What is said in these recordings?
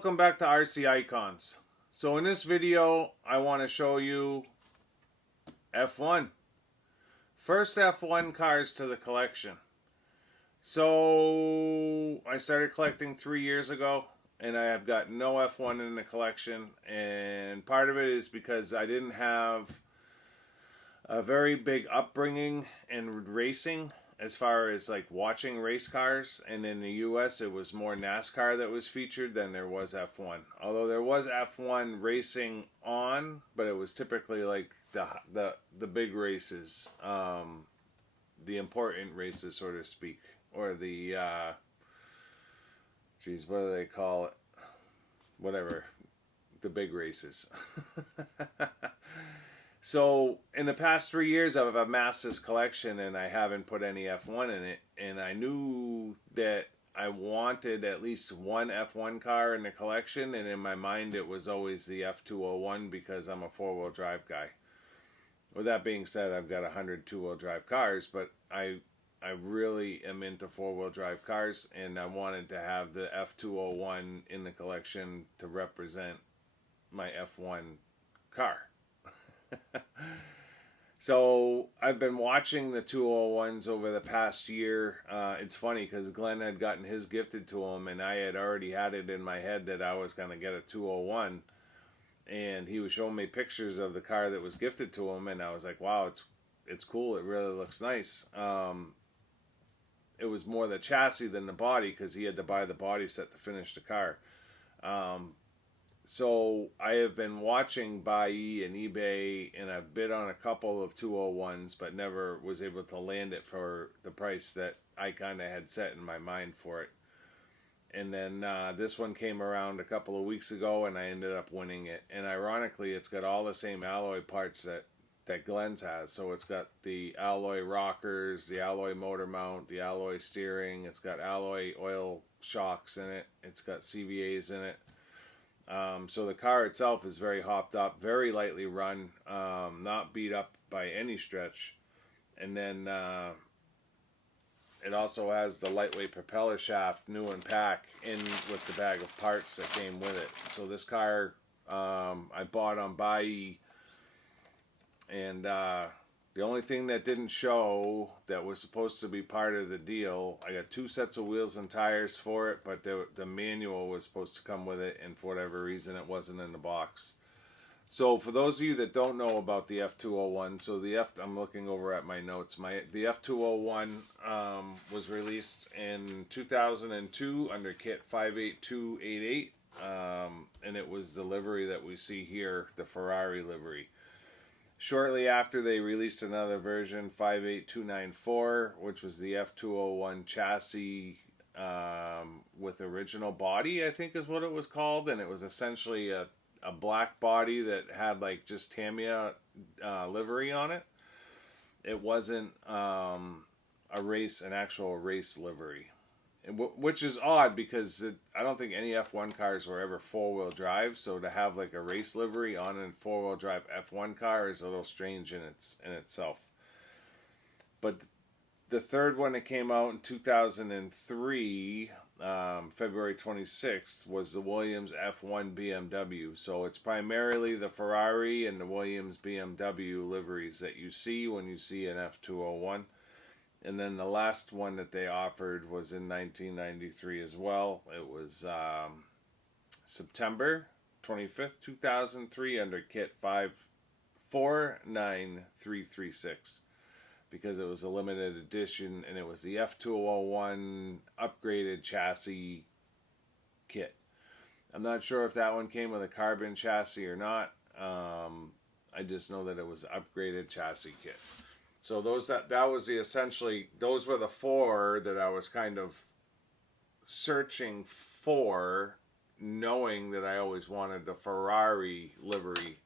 welcome back to RC Icons. So in this video, I want to show you F1. First F1 cars to the collection. So I started collecting 3 years ago, and I have got no F1 in the collection. And part of it is because I didn't have a very big upbringing in racing as far as like watching race cars, and in the US it was more NASCAR that was featured than there was F1. Although there was F1 racing on, but it was typically like the big races, the important races, so to speak, or the geez, what do they call it? Whatever, the big races. So in the past 3 years, I've amassed this collection, and I haven't put any F1 in it. And I knew that I wanted at least one F1 car in the collection, and in my mind, it was always the F201 because I'm a four-wheel drive guy. With that being said, I've got 100 two-wheel drive cars, but I really am into four-wheel drive cars, and I wanted to have the F201 in the collection to represent my F1 car. So I've been watching the 201s over the past year. It's funny because Glenn had gotten his gifted to him, and I had already had it in my head that I was going to get a 201. And he was showing me pictures of the car that was gifted to him, and I was like, wow, it's cool. It really looks nice. It was more the chassis than the body because he had to buy the body set to finish the car. So I have been watching Buy and eBay, and I've bid on a couple of 201s, but never was able to land it for the price that I kind of had set in my mind for it. And then this one came around a couple of weeks ago, and I ended up winning it. And ironically, it's got all the same alloy parts that Glenn's has. So it's got the alloy rockers, the alloy motor mount, the alloy steering. It's got alloy oil shocks in it. It's got CVAs in it. So the car itself is very hopped up, very lightly run, not beat up by any stretch. And then it also has the lightweight propeller shaft, new in pack, in with the bag of parts that came with it. So this car I bought on Buy, and the only thing that didn't show that was supposed to be part of the deal, I got 2 sets of wheels and tires for it, but the manual was supposed to come with it, and for whatever reason it wasn't in the box. So for those of you that don't know about the F201, so I'm looking over at my notes. The F201 was released in 2002 under kit 58288, and it was the livery that we see here, the Ferrari livery. Shortly after, they released another version, 58294, which was the F201 chassis with original body, I think is what it was called. And it was essentially a black body that had like just Tamiya livery on it. It wasn't an actual race livery. Which is odd because I don't think any F1 cars were ever four-wheel drive, so to have like a race livery on a four-wheel drive F1 car is a little strange in itself. But the third one that came out in 2003, February 26th, was the Williams F1 BMW. So it's primarily the Ferrari and the Williams BMW liveries that you see when you see an F201. And then the last one that they offered was in 1993 as well. It was September 25th, 2003 under kit 549336 because it was a limited edition, and it was the F201 upgraded chassis kit. I'm not sure if that one came with a carbon chassis or not. I just know that it was an upgraded chassis kit. So those were the 4 that I was kind of searching for, knowing that I always wanted the Ferrari livery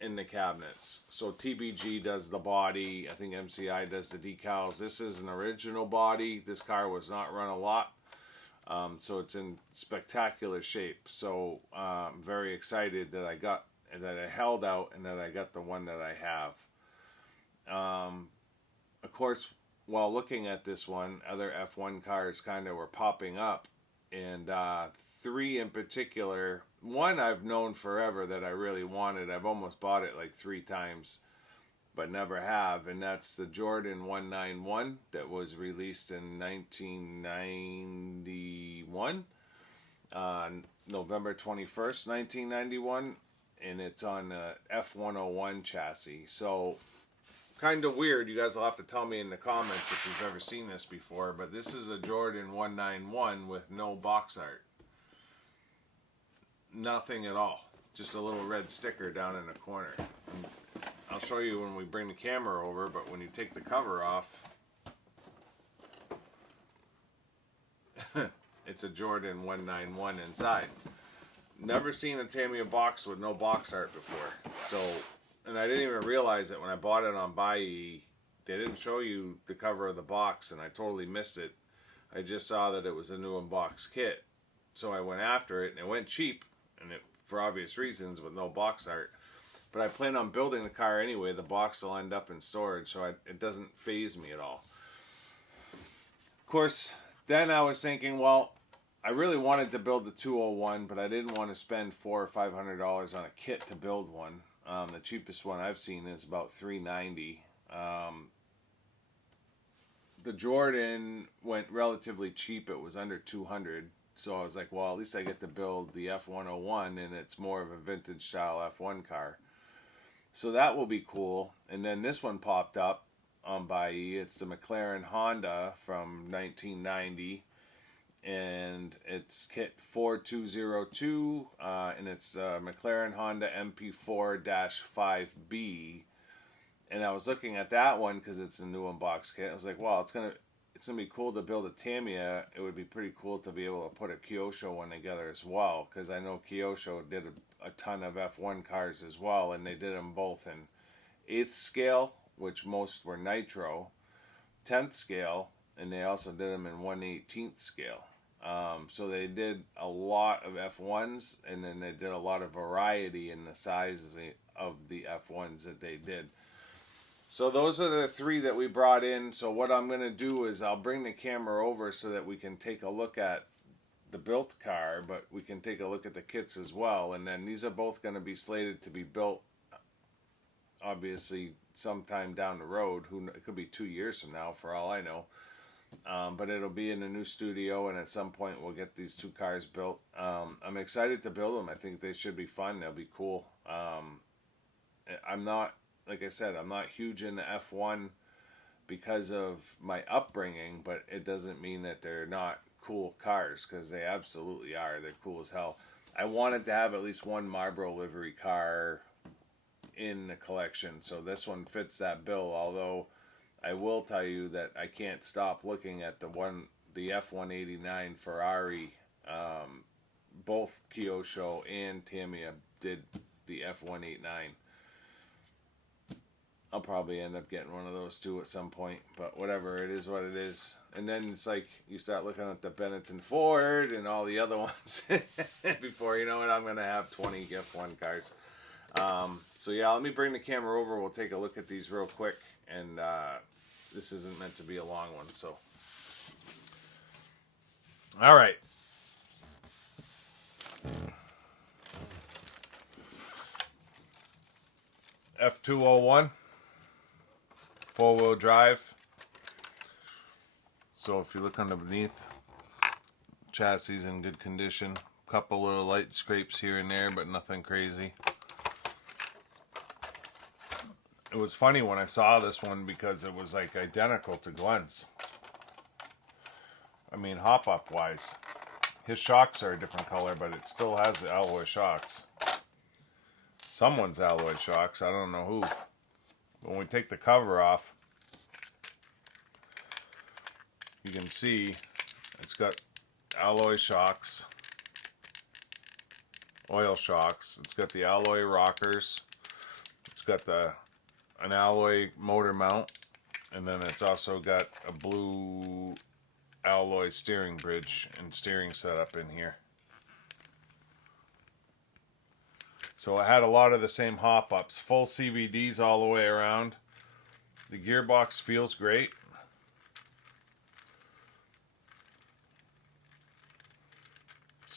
in the cabinets. So TBG does the body, I think MCI does the decals. This is an original body. This car was not run a lot, so it's in spectacular shape. So I'm very excited that I held out and that I got the one that I have. Of course, while looking at this one, other F1 cars kind of were popping up, and 3 in particular. One I've known forever that I really wanted. I've almost bought it like 3 times, but never have, and that's the Jordan 191 that was released in 1991, November 21st, 1991, and it's on a F101 chassis. So kind of weird. You guys will have to tell me in the comments if you've ever seen this before, but this is a Jordan 191 with no box art. Nothing at all. Just a little red sticker down in the corner. And I'll show you when we bring the camera over, but when you take the cover off, it's a Jordan 191 inside. Never seen a Tamiya box with no box art before. So, and I didn't even realize it when I bought it on Buy. They didn't show you the cover of the box, and I totally missed it. I just saw that it was a new unboxed kit. So I went after it, and it went cheap, and it, for obvious reasons, with no box art. But I plan on building the car anyway. The box will end up in storage, so it doesn't faze me at all. Of course, then I was thinking, well, I really wanted to build the 201, but I didn't want to spend $400 or $500 on a kit to build one. The cheapest one I've seen is about $390. The Jordan went relatively cheap. It was under $200. So I was like, well, at least I get to build the F101, and it's more of a vintage style F1 car. So that will be cool. And then this one popped up on Buy. It's the McLaren Honda from 1990. And it's kit 4202. And it's McLaren Honda MP4-5B. And I was looking at that one because it's a new unboxed kit. I was like, well, it's gonna be cool to build a Tamiya. It would be pretty cool to be able to put a Kyosho one together as well, because I know Kyosho did a ton of F1 cars as well, and they did them both in 8th scale, which most were nitro, 10th scale, and they also did them in 1/18th scale. So they did a lot of F1s, and then they did a lot of variety in the sizes of the F1s that they did. So those are the 3 that we brought in. So what I'm going to do is I'll bring the camera over so that we can take a look at the built car, but we can take a look at the kits as well. And then these are both going to be slated to be built, obviously, sometime down the road. It could be 2 years from now, for all I know. But it'll be in a new studio, and at some point we'll get these 2 cars built. I'm excited to build them. I think they should be fun. They'll be cool. I'm not... Like I said, I'm not huge into F1 because of my upbringing, but it doesn't mean that they're not cool cars, because they absolutely are. They're cool as hell. I wanted to have at least one Marlboro livery car in the collection, so this one fits that bill, although I will tell you that I can't stop looking at the F189 Ferrari. Both Kyosho and Tamiya did the F189. I'll probably end up getting one of those too at some point, but whatever, it is what it is. And then it's like you start looking at the Benetton Ford and all the other ones before you know it, I'm going to have 20 F1 cars. So yeah, let me bring the camera over. We'll take a look at these real quick, and this isn't meant to be a long one, so. All right. F201. 4-wheel drive. So if you look underneath, chassis is in good condition. Couple little light scrapes here and there, but nothing crazy. It was funny when I saw this one because it was like identical to Glenn's. I mean, hop-up wise. His shocks are a different color, but it still has the alloy shocks. Someone's alloy shocks, I don't know who. When we take the cover off, you can see it's got alloy shocks, oil shocks. It's got the alloy rockers. It's got an alloy motor mount, and then it's also got a blue alloy steering bridge and steering setup in here. So it had a lot of the same hop-ups. Full CVDs all the way around. The gearbox feels great.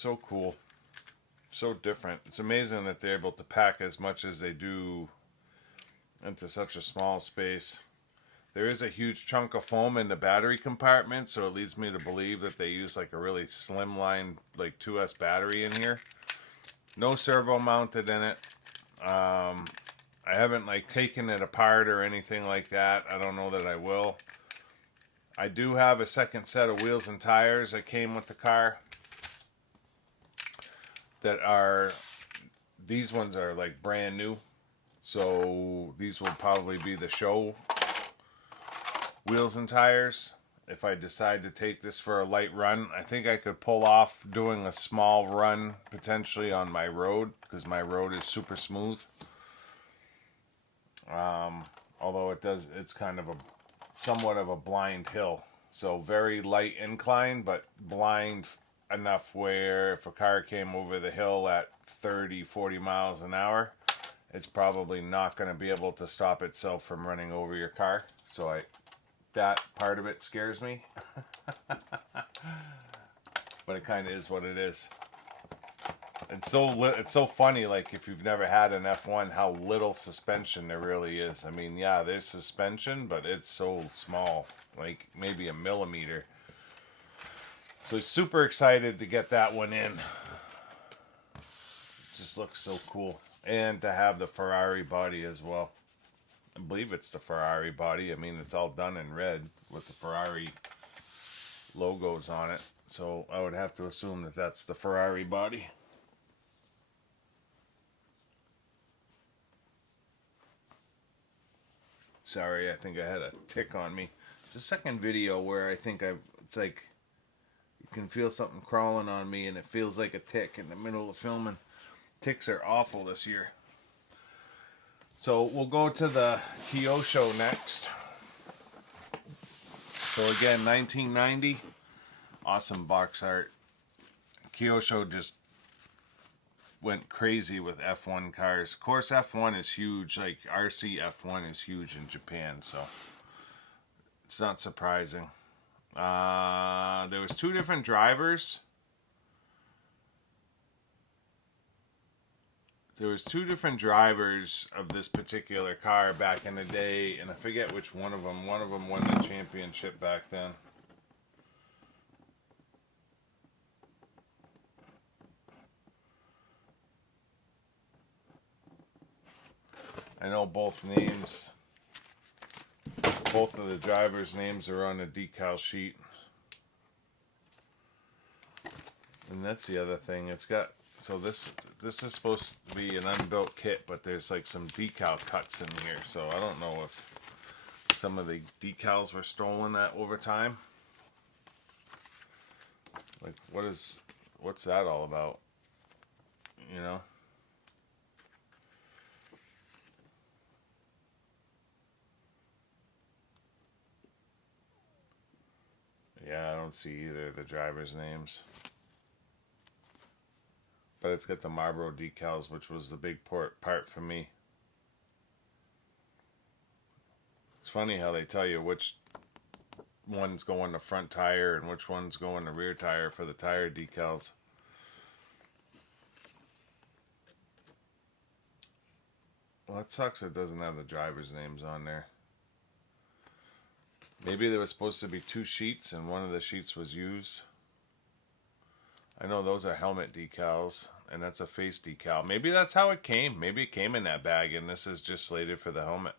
So cool. So different. It's amazing that they're able to pack as much as they do into such a small space. There is a huge chunk of foam in the battery compartment, so it leads me to believe that they use like a really slimline, like 2S battery in here. No servo mounted in it. I haven't like taken it apart or anything like that. I don't know that I will. I do have a second set of wheels and tires that came with the car. That are, these ones are like brand new. So these will probably be the show wheels and tires. If I decide to take this for a light run, I think I could pull off doing a small run potentially on my road, because my road is super smooth. Although it's kind of a somewhat of a blind hill, so very light incline, but blind enough where if a car came over the hill at 30-40 miles an hour, it's probably not going to be able to stop itself from running over your car. So that part of it scares me. But it kind of is what it is. It's so funny, like if you've never had an F1, how little suspension there really is. I mean, yeah, there's suspension, but it's so small, like maybe a millimeter. So super excited to get that one in. Just looks so cool. And to have the Ferrari body as well. I believe it's the Ferrari body. I mean, it's all done in red with the Ferrari logos on it. So I would have to assume that that's the Ferrari body. Sorry, I think I had a tick on me. It's the second video where I think it's like you can feel something crawling on me and it feels like a tick in the middle of filming. Ticks are awful this year. So we'll go to the Kyosho next. So again, 1990. Awesome box art. Kyosho just went crazy with F1 cars. Of course, F1 is huge. Like RC F1 is huge in Japan, so it's not surprising. There was two different drivers. There was two different drivers of this particular car back in the day, and I forget which one of them. One of them won the championship back then. I know both names. Both of the drivers' names are on the decal sheet. And that's the other thing. It's got, so this is supposed to be an unbuilt kit, but there's like some decal cuts in here. So I don't know if some of the decals were stolen over time. Like what's that all about? You know? Yeah, I don't see either of the drivers' names. But it's got the Marlboro decals, which was the big part for me. It's funny how they tell you which ones go on the front tire and which ones go on the rear tire for the tire decals. Well, it sucks it doesn't have the drivers' names on there. Maybe there was supposed to be two sheets and one of the sheets was used. I know those are helmet decals and that's a face decal. Maybe that's how it came. Maybe it came in that bag and this is just slated for the helmet.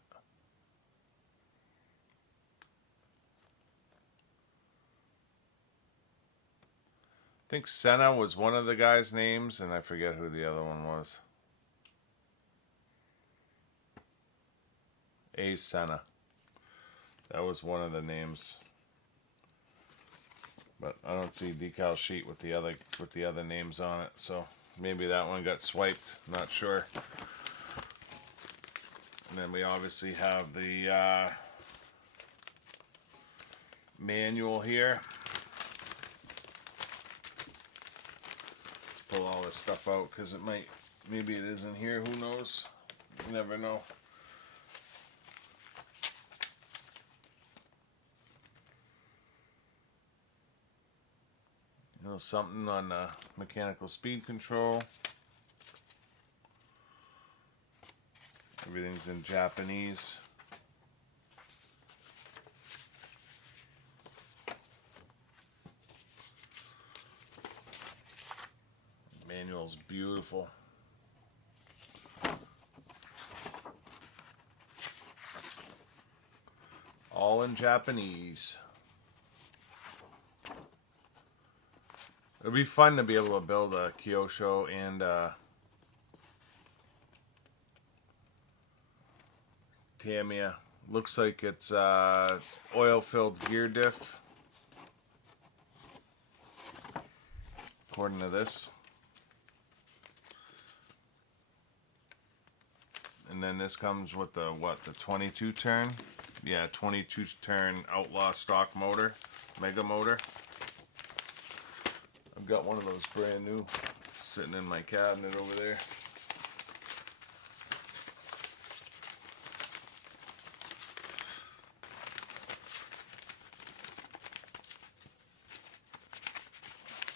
I think Senna was one of the guys' names and I forget who the other one was. A. Senna. That was one of the names, but I don't see decal sheet with the other names on it. So maybe that one got swiped. Not sure. And then we obviously have the manual here. Let's pull all this stuff out because maybe it isn't here. Who knows? You never know. A little something on mechanical speed control. Everything's in Japanese. Manual's beautiful. All in Japanese. It'll be fun to be able to build a Kyosho and Tamiya. Looks like it's oil-filled gear diff, according to this. And then this comes with the, what, the 22 turn? Yeah, 22 turn Outlaw stock motor, mega motor. I've got one of those brand new sitting in my cabinet over there.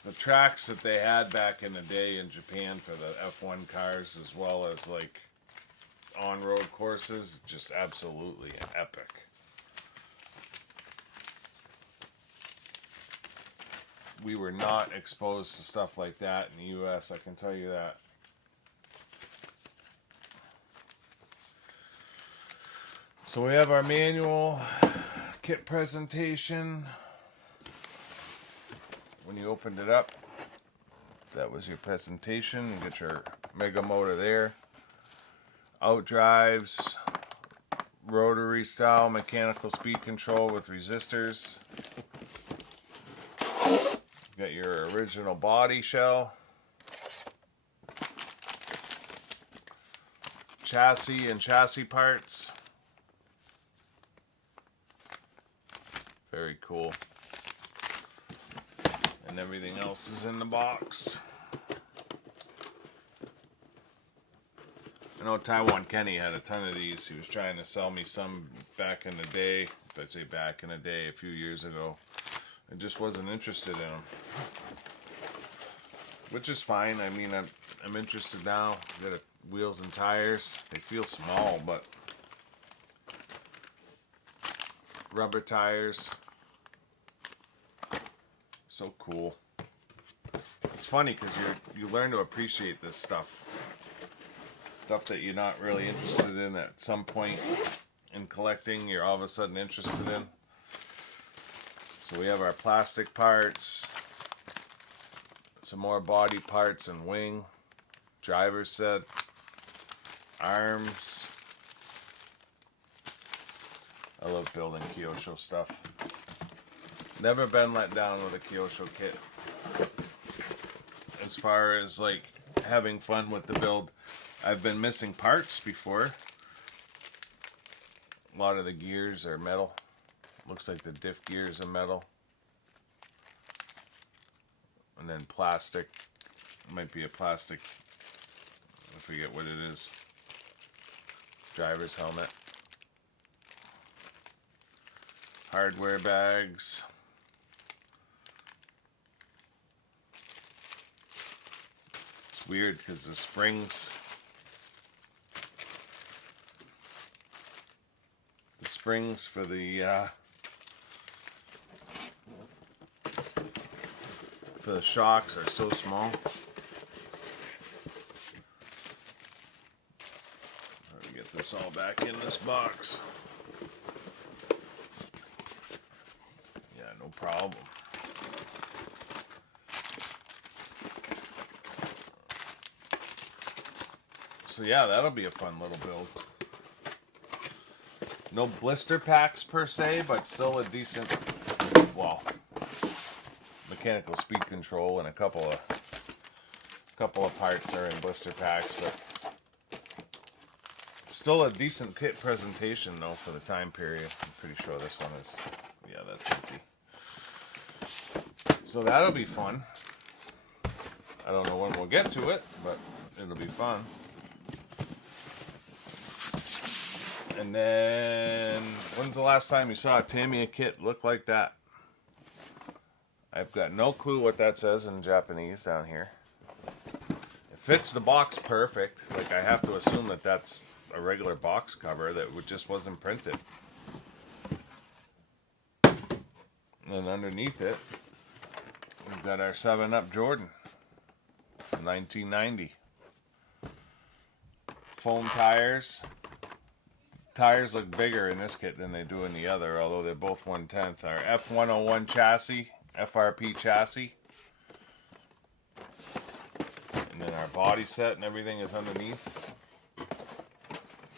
The tracks that they had back in the day in Japan for the F1 cars, as well as like on-road courses, just absolutely epic. We were not exposed to stuff like that in the US, I can tell you that. So we have our manual kit presentation. When you opened it up, that was your presentation. You get your mega motor there. Outdrives, rotary style mechanical speed control with resistors. You got your original body shell. Chassis and chassis parts. Very cool. And everything else is in the box. I know Taiwan Kenny had a ton of these. He was trying to sell me some back in the day. If I say back in the day, a few years ago. I just wasn't interested in them. Which is fine. I mean, I'm interested now. Got wheels and tires. They feel small, but rubber tires. So cool. It's funny because you learn to appreciate this stuff. Stuff that you're not really interested in at some point in collecting, you're all of a sudden interested in. So we have our plastic parts, some more body parts and wing, driver's set, arms. I love building Kyosho stuff. Never been let down with a Kyosho kit. As far as like having fun with the build, I've been missing parts before. A lot of the gears are metal. Looks like the diff gears are metal. And then plastic. It might be a plastic. I forget what it is. Driver's helmet. Hardware bags. It's weird because the springs for the shocks are so small. Let me get this all back in this box. Yeah, no problem. So yeah, that'll be a fun little build. No blister packs per se, but still a decent, well, mechanical speed control, and a couple of parts are in blister packs, but still a decent kit presentation though for the time period. I'm pretty sure this one is, yeah, that's empty. So that'll be fun. I don't know when we'll get to it, but it'll be fun. And then, when's the last time you saw a Tamiya kit look like that? I've got no clue what that says in Japanese down here. It fits the box perfect. Like, I have to assume that that's a regular box cover that just wasn't printed. And underneath it, we've got our 7-Up Jordan, 1990. Foam tires. Tires look bigger in this kit than they do in the other, although they're both 1/10. Our F101 chassis, FRP chassis. And then our body set and everything is underneath.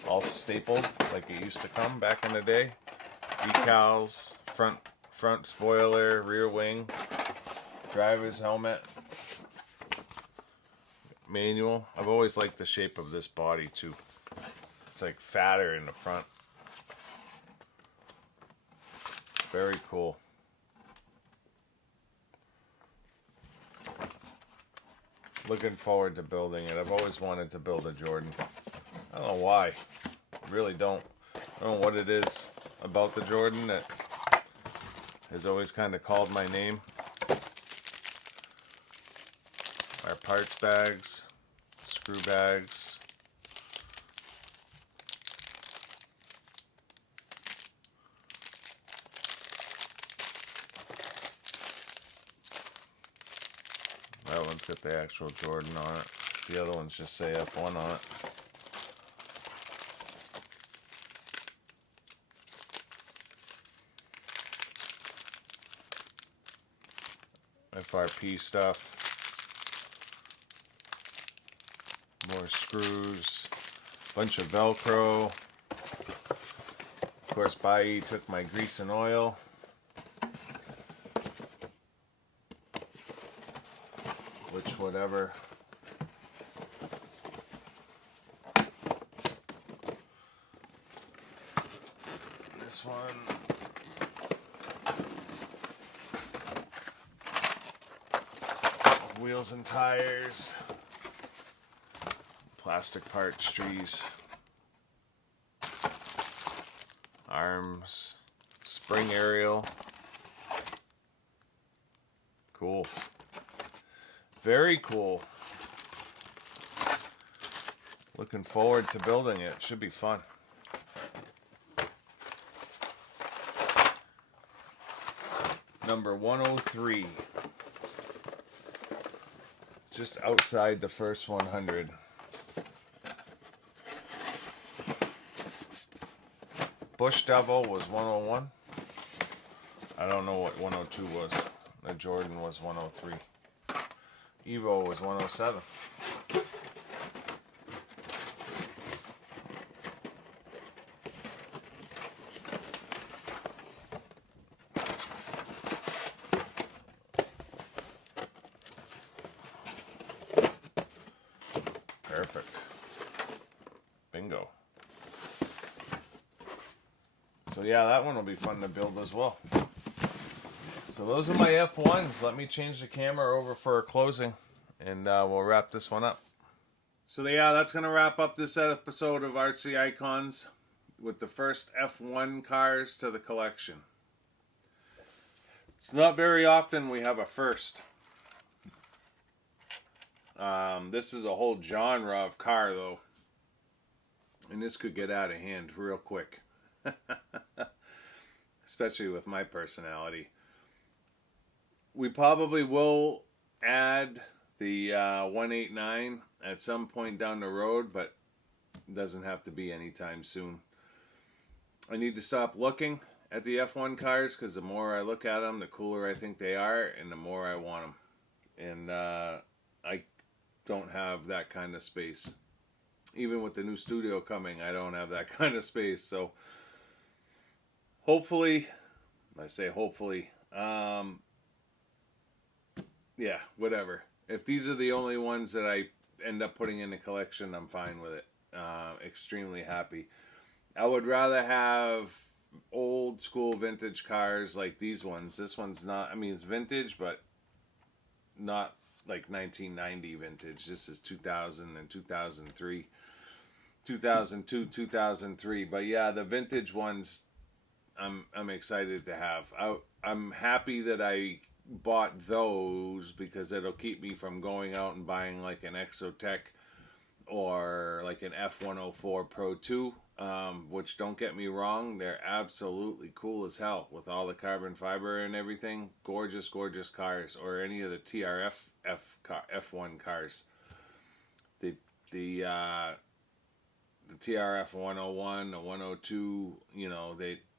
All stapled like it used to come back in the day. Decals, front spoiler, rear wing, driver's helmet, manual. I've always liked the shape of this body too. It's like fatter in the front. Very cool. Looking forward to building it. I've always wanted to build a Jordan. I don't know why. I really don't. I don't know what it is about the Jordan that has always kind of called my name. Our parts bags, screw bags. That one's got the actual Jordan on it. The other ones just say F1 on it. FRP stuff. More screws. Bunch of Velcro. Of course, Bai took my grease and oil. Which, whatever. This one. Wheels and tires. Plastic parts, trees. Arms. Spring aerial. Cool. Very cool. Looking forward to building it. Should be fun. Number 103. Just outside the first 100. Bush Devil was 101. I don't know what 102 was. The Jordan was 103. Evo was 107. Perfect. Bingo. So yeah, that one will be fun to build as well. So those are my F1s. Let me change the camera over for a closing, and we'll wrap this one up. So yeah, that's going to wrap up this episode of Artsy Icons with the first F1 cars to the collection. It's not very often we have a first. This is a whole genre of car, though. And this could get out of hand real quick. Especially with my personality. We probably will add the 189 at some point down the road, but it doesn't have to be anytime soon. I need to stop looking at the F1 cars, because the more I look at them, the cooler I think they are, and the more I want them. And I don't have that kind of space. Even with the new studio coming, I don't have that kind of space. So hopefully, I say hopefully, yeah, whatever. If these are the only ones that I end up putting in the collection, I'm fine with it. Extremely happy. I would rather have old school vintage cars like these ones. This one's not, I mean, it's vintage, but not like 1990 vintage. This is 2000 and 2003. 2002, 2003. But yeah, the vintage ones I'm excited to have. I'm happy that I bought those because it'll keep me from going out and buying like an Exotech or like an F104 Pro 2, which, don't get me wrong, they're absolutely cool as hell with all the carbon fiber and everything. Gorgeous, gorgeous cars. Or any of the TRF F1 cars. The TRF 101, the 102, you know,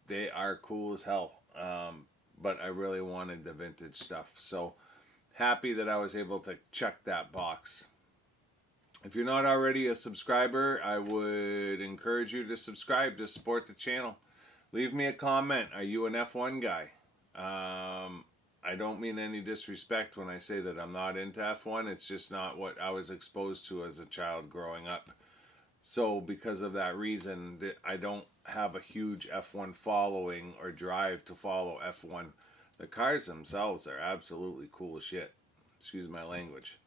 they are cool as hell. But I really wanted the vintage stuff. So happy that I was able to check that box. If you're not already a subscriber, I would encourage you to subscribe to support the channel. Leave me a comment. Are you an F1 guy? I don't mean any disrespect when I say that I'm not into F1. It's just not what I was exposed to as a child growing up. So because of that reason, I don't have a huge F1 following or drive to follow F1. The cars themselves are absolutely cool as shit. Excuse my language.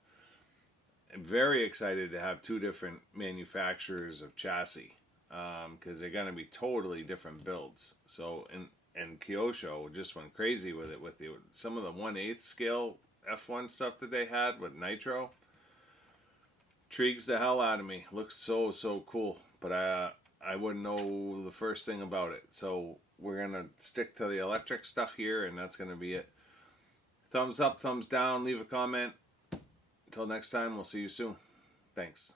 I'm very excited to have two different manufacturers of chassis, because they're going to be totally different builds. So, and Kyosho just went crazy with it, with some of the 1/8 scale F1 stuff that they had with nitro. Intrigues the hell out of me. Looks so cool, but I wouldn't know the first thing about it. So we're gonna stick to the electric stuff here, and that's gonna be it. Thumbs up, thumbs down, leave a comment. Until next time, we'll see you soon. Thanks.